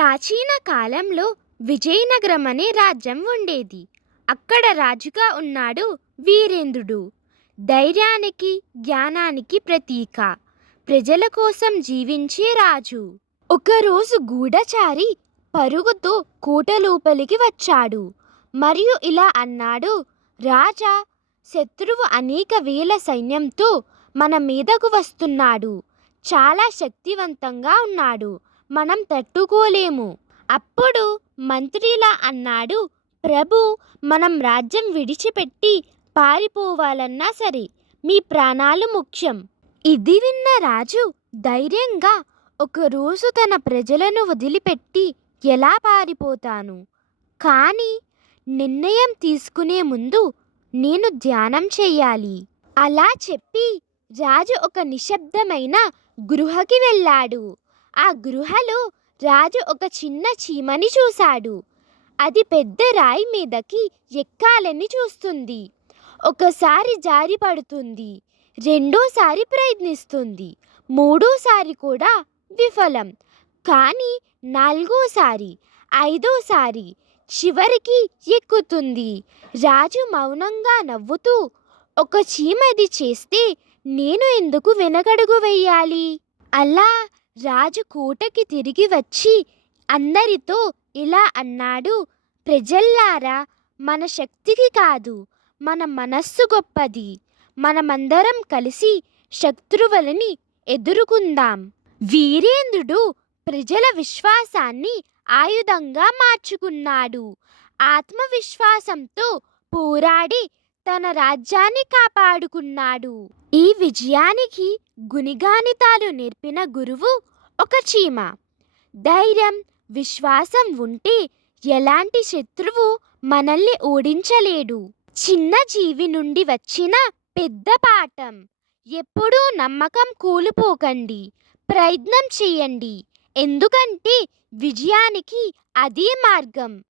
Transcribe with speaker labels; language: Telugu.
Speaker 1: ప్రాచీన కాలంలో విజయనగరం అనే రాజ్యం ఉండేది. అక్కడ రాజుగా ఉన్నాడు వీరేంద్రుడు. ధైర్యానికి జ్ఞానానికి ప్రతీక. ప్రజల కోసం జీవించే రాజు. ఒకరోజు గూఢచారి పరుగుతో కోట లోపలికి వచ్చాడు. మరియు ఇలా అన్నాడు రాజా శత్రువు అనేక వేల సైన్యంతో మన మీదకు వస్తున్నాడు. చాలా శక్తివంతంగా ఉన్నాడు. మనం తట్టుకోలేము. అప్పుడు మంత్రిలా అన్నాడు ప్రభు మనం రాజ్యం విడిచిపెట్టి పారిపోవాలన్నా సరే మీ ప్రాణాలు ముఖ్యం. ఇది విన్న రాజు ధైర్యంగా ఒకరోజు తన ప్రజలను వదిలిపెట్టి ఎలా పారిపోతాను? కానీ నిర్ణయం తీసుకునే ముందు నేను ధ్యానం చేయాలి. అలా చెప్పి రాజు ఒక నిశ్శబ్దమైన గృహకి వెళ్ళాడు. ఆ గృహలో రాజు ఒక చిన్న చీమని చూశాడు. అది పెద్ద రాయి మీదకి ఎక్కాలని చూస్తుంది. ఒకసారి జారి పడుతుంది. రెండోసారి ప్రయత్నిస్తుంది. మూడోసారి కూడా విఫలం. కానీ నాలుగోసారి ఐదోసారి చివరికి ఎక్కుతుంది. రాజు మౌనంగా నవ్వుతూ ఒక చీమది చేస్తే నేను ఎందుకు వెనకడుగు వెయ్యాలి అలా రాజు కోటకి తిరిగి వచ్చి అందరితో ఇలా అన్నాడు ప్రజల్లారా మన శక్తికి కాదు మన మనస్సు గొప్పది. మనమందరం కలిసి శత్రువులని ఎదుర్కొందాం. వీరేంద్రుడు ప్రజల విశ్వాసాన్ని ఆయుధంగా మార్చుకున్నాడు. ఆత్మవిశ్వాసంతో పోరాడి తన రాజ్యాన్ని కాపాడుకున్నాడు. ఈ విజయానికి గుణిగానితాలు నేర్పిన గురువు ఒక చీమ. ధైర్యం విశ్వాసం ఉంటే ఎలాంటి శత్రువు మనల్ని ఓడించలేడు. చిన్న జీవి నుండి వచ్చిన పెద్ద పాఠం. ఎప్పుడూ నమ్మకం కూలిపోకండి. ప్రయత్నం చేయండి. ఎందుకంటే విజయానికి అదే మార్గం.